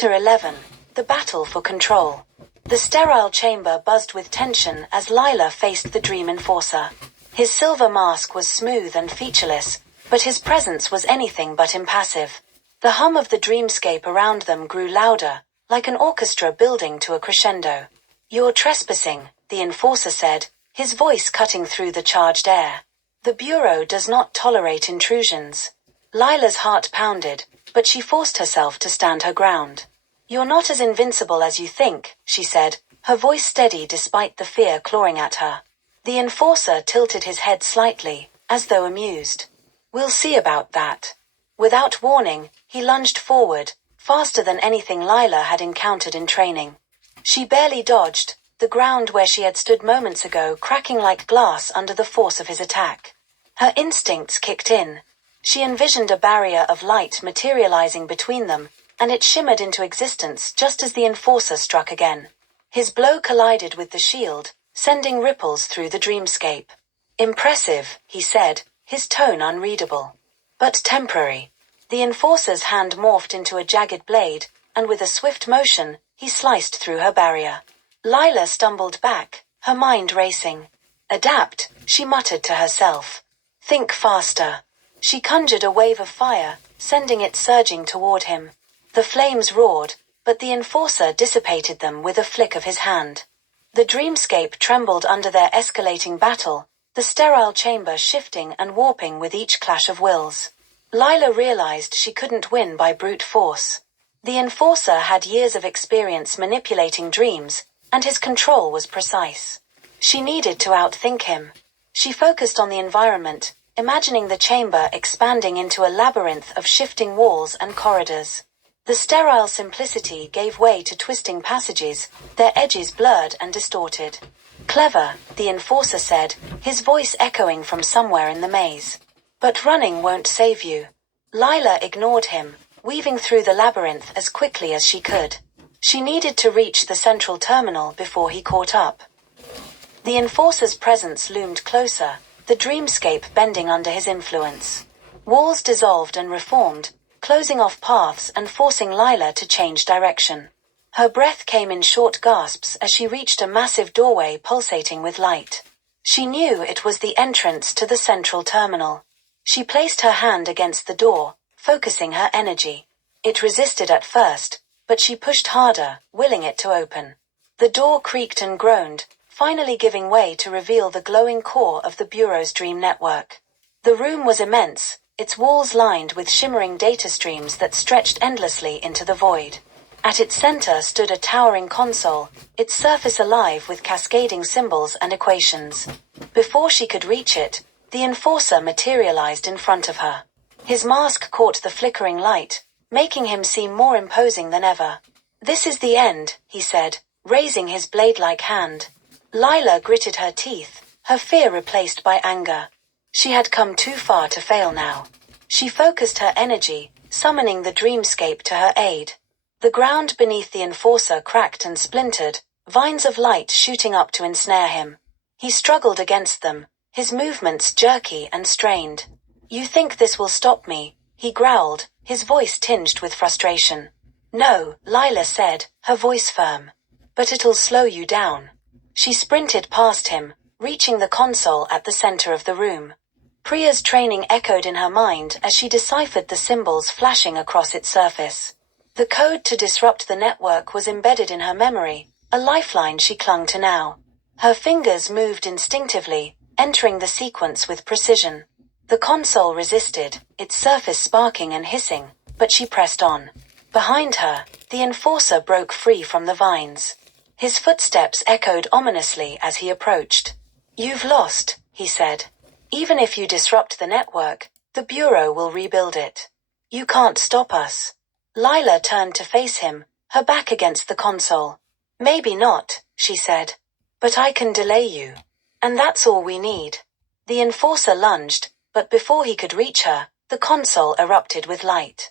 Chapter 11. The Battle for Control. The sterile chamber buzzed with tension as Lila faced the dream enforcer. His silver mask was smooth and featureless, but his presence was anything but impassive. The hum of the dreamscape around them grew louder, like an orchestra building to a crescendo. "You're trespassing," the enforcer said, his voice cutting through the charged air. "The Bureau does not tolerate intrusions." Lila's heart pounded, but she forced herself to stand her ground. "You're not as invincible as you think," she said, her voice steady despite the fear clawing at her. The enforcer tilted his head slightly, as though amused. "We'll see about that." Without warning, he lunged forward, faster than anything Lila had encountered in training. She barely dodged, the ground where she had stood moments ago cracking like glass under the force of his attack. Her instincts kicked in. She envisioned a barrier of light materializing between them, and it shimmered into existence just as the enforcer struck again. His blow collided with the shield, sending ripples through the dreamscape. "Impressive," he said, his tone unreadable. "But temporary." The enforcer's hand morphed into a jagged blade, and with a swift motion, he sliced through her barrier. Lila stumbled back, her mind racing. "Adapt," she muttered to herself. "Think faster." She conjured a wave of fire, sending it surging toward him. The flames roared, but the enforcer dissipated them with a flick of his hand. The dreamscape trembled under their escalating battle, the sterile chamber shifting and warping with each clash of wills. Lila realized she couldn't win by brute force. The enforcer had years of experience manipulating dreams, and his control was precise. She needed to outthink him. She focused on the environment, imagining the chamber expanding into a labyrinth of shifting walls and corridors. The sterile simplicity gave way to twisting passages, their edges blurred and distorted. "Clever," the enforcer said, his voice echoing from somewhere in the maze. "But running won't save you." Lila ignored him, weaving through the labyrinth as quickly as she could. She needed to reach the central terminal before he caught up. The enforcer's presence loomed closer, the dreamscape bending under his influence. Walls dissolved and reformed, closing off paths and forcing Lila to change direction. Her breath came in short gasps as she reached a massive doorway pulsating with light. She knew it was the entrance to the central terminal. She placed her hand against the door, focusing her energy. It resisted at first, but she pushed harder, willing it to open. The door creaked and groaned, finally giving way to reveal the glowing core of the Bureau's dream network. The room was immense, its walls lined with shimmering data streams that stretched endlessly into the void. At its center stood a towering console, its surface alive with cascading symbols and equations. Before she could reach it, the enforcer materialized in front of her. His mask caught the flickering light, making him seem more imposing than ever. "This is the end," he said, raising his blade-like hand. Lila gritted her teeth, her fear replaced by anger. She had come too far to fail now. She focused her energy, summoning the dreamscape to her aid. The ground beneath the enforcer cracked and splintered, vines of light shooting up to ensnare him. He struggled against them, his movements jerky and strained. "You think this will stop me?" he growled, his voice tinged with frustration. "No," Lila said, her voice firm. "But it'll slow you down." She sprinted past him, reaching the console at the center of the room. Priya's training echoed in her mind as she deciphered the symbols flashing across its surface. The code to disrupt the network was embedded in her memory, a lifeline she clung to now. Her fingers moved instinctively, entering the sequence with precision. The console resisted, its surface sparking and hissing, but she pressed on. Behind her, the enforcer broke free from the vines. His footsteps echoed ominously as he approached. "You've lost," he said. "Even if you disrupt the network, the Bureau will rebuild it. You can't stop us." Lila turned to face him, her back against the console. "Maybe not," she said. "But I can delay you. And that's all we need." The enforcer lunged, but before he could reach her, the console erupted with light.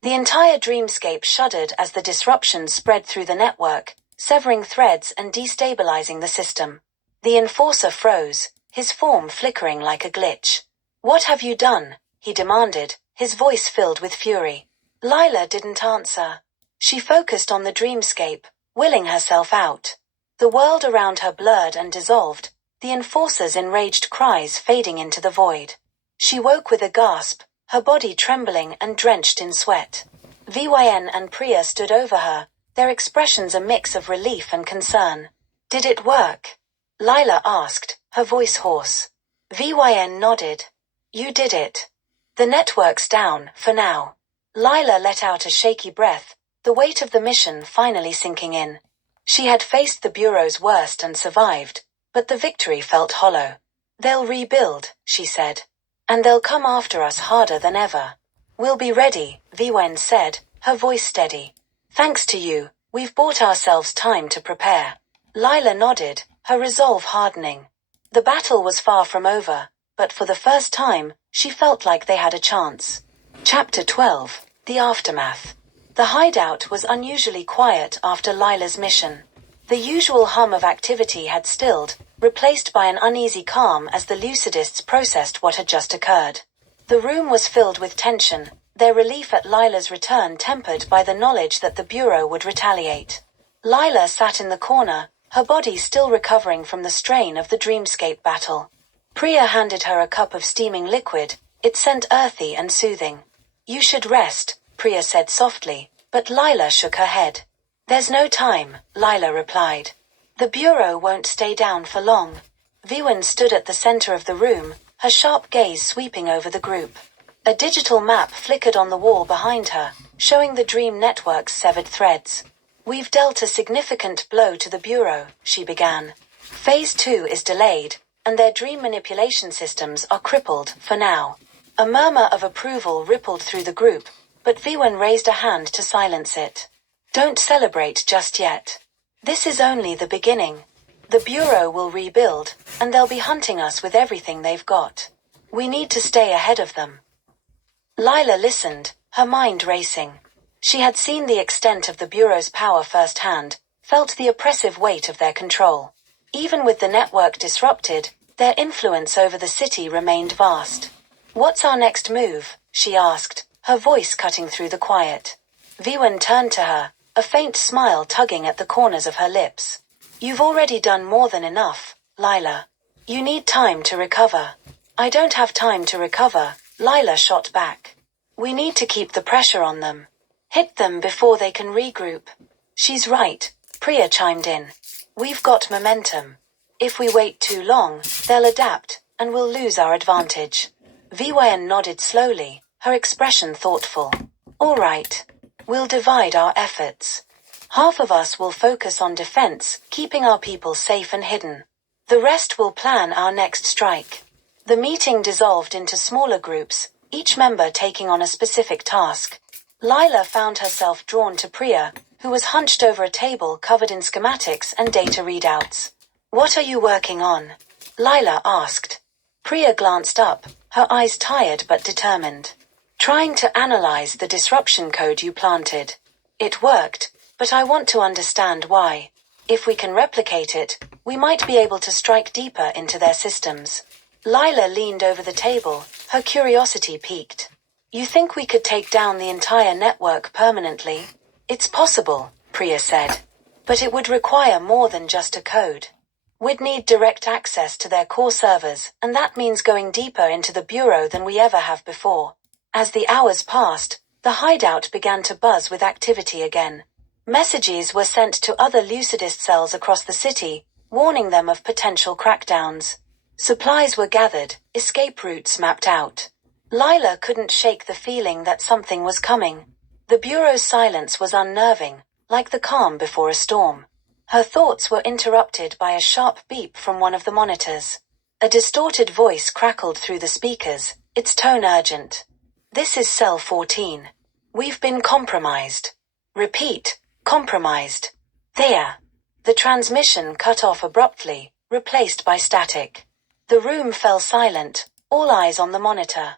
The entire dreamscape shuddered as the disruption spread through the network, severing threads and destabilizing the system. The enforcer froze, his form flickering like a glitch. "What have you done?" he demanded, his voice filled with fury. Lila didn't answer. She focused on the dreamscape, willing herself out. The world around her blurred and dissolved, the enforcer's enraged cries fading into the void. She woke with a gasp, her body trembling and drenched in sweat. Vyn and Priya stood over her, their expressions a mix of relief and concern. Did it work? Lila asked, her voice hoarse. Vyn nodded. You did it. The network's down, for now. Lila let out a shaky breath, the weight of the mission finally sinking in. She had faced the Bureau's worst and survived, but the victory felt hollow. They'll rebuild, she said. And they'll come after us harder than ever. We'll be ready, Vyn said, her voice steady. Thanks to you, we've bought ourselves time to prepare. Lila nodded, her resolve hardening. The battle was far from over, but for the first time, she felt like they had a chance. Chapter 12, The Aftermath. The hideout was unusually quiet after Lila's mission. The usual hum of activity had stilled, replaced by an uneasy calm as the Lucidists processed what had just occurred. The room was filled with tension, their relief at Lila's return tempered by the knowledge that the Bureau would retaliate. Lila sat in the corner, her body still recovering from the strain of the dreamscape battle. Priya handed her a cup of steaming liquid, it scent earthy and soothing. You should rest, Priya said softly, but Lila shook her head. There's no time, Lila replied. The Bureau won't stay down for long. Vyn stood at the center of the room, her sharp gaze sweeping over the group. A digital map flickered on the wall behind her, showing the dream network's severed threads. We've dealt a significant blow to the Bureau, she began. Phase 2 is delayed, and their dream manipulation systems are crippled, for now. A murmur of approval rippled through the group, but Vyn raised a hand to silence it. Don't celebrate just yet. This is only the beginning. The Bureau will rebuild, and they'll be hunting us with everything they've got. We need to stay ahead of them. Lila listened, her mind racing. She had seen the extent of the Bureau's power firsthand, felt the oppressive weight of their control. Even with the network disrupted, their influence over the city remained vast. What's our next move? She asked, her voice cutting through the quiet. Vyn turned to her, a faint smile tugging at the corners of her lips. You've already done more than enough, Lila. You need time to recover. I don't have time to recover, Lila shot back. We need to keep the pressure on them. Hit them before they can regroup. She's right, Priya chimed in. We've got momentum. If we wait too long, they'll adapt, and we'll lose our advantage. Vyn nodded slowly, her expression thoughtful. All right. We'll divide our efforts. Half of us will focus on defense, keeping our people safe and hidden. The rest will plan our next strike. The meeting dissolved into smaller groups, each member taking on a specific task. Lila found herself drawn to Priya, who was hunched over a table covered in schematics and data readouts. What are you working on? Lila asked. Priya glanced up, her eyes tired but determined. Trying to analyze the disruption code you planted. It worked, but I want to understand why. If we can replicate it, we might be able to strike deeper into their systems. Lila leaned over the table, her curiosity piqued. You think we could take down the entire network permanently? It's possible, Priya said. But it would require more than just a code. We'd need direct access to their core servers, and that means going deeper into the Bureau than we ever have before. As the hours passed, the hideout began to buzz with activity again. Messages were sent to other Lucidist cells across the city, warning them of potential crackdowns. Supplies were gathered, escape routes mapped out. Lila couldn't shake the feeling that something was coming. The Bureau's silence was unnerving, like the calm before a storm. Her thoughts were interrupted by a sharp beep from one of the monitors. A distorted voice crackled through the speakers, its tone urgent. This is Cell 14. We've been compromised. Repeat, compromised. There. The transmission cut off abruptly, replaced by static. The room fell silent, all eyes on the monitor.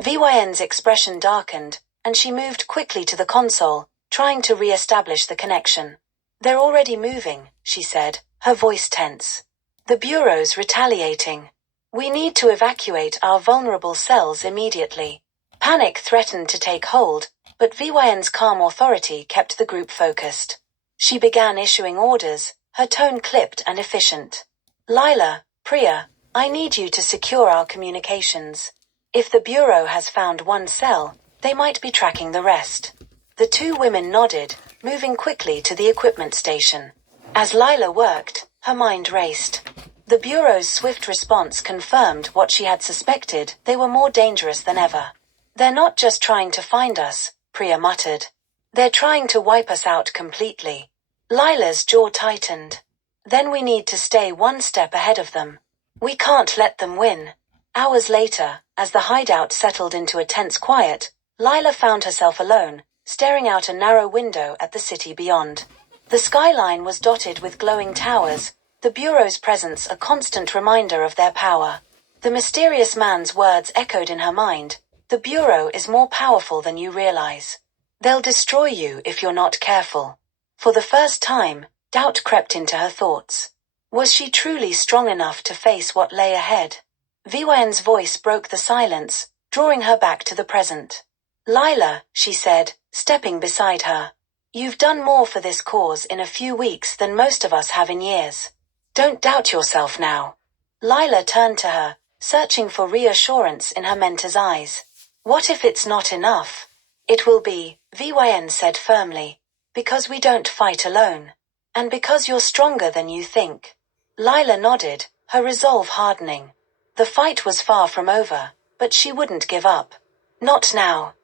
Vyn's expression darkened, and she moved quickly to the console, trying to re-establish the connection. They're already moving, she said, her voice tense. The Bureau's retaliating. We need to evacuate our vulnerable cells immediately. Panic threatened to take hold, but VYN's calm authority kept the group focused. She began issuing orders, her tone clipped and efficient. Lila, Priya, I need you to secure our communications. If the Bureau has found one cell, they might be tracking the rest. The two women nodded, moving quickly to the equipment station. As Lila worked, her mind raced. The Bureau's swift response confirmed what she had suspected: they were more dangerous than ever. They're not just trying to find us, Priya muttered. They're trying to wipe us out completely. Lila's jaw tightened. Then we need to stay one step ahead of them. We can't let them win. Hours later, as the hideout settled into a tense quiet, Lila found herself alone, staring out a narrow window at the city beyond. The skyline was dotted with glowing towers, the Bureau's presence a constant reminder of their power. The mysterious man's words echoed in her mind: the Bureau is more powerful than you realize. They'll destroy you if you're not careful. For the first time, doubt crept into her thoughts. Was she truly strong enough to face what lay ahead? VYN's voice broke the silence, drawing her back to the present. Lila, she said, stepping beside her. You've done more for this cause in a few weeks than most of us have in years. Don't doubt yourself now. Lila turned to her, searching for reassurance in her mentor's eyes. What if it's not enough? It will be, VYN said firmly. Because we don't fight alone. And because you're stronger than you think. Lila nodded, her resolve hardening. The fight was far from over, but she wouldn't give up. Not now.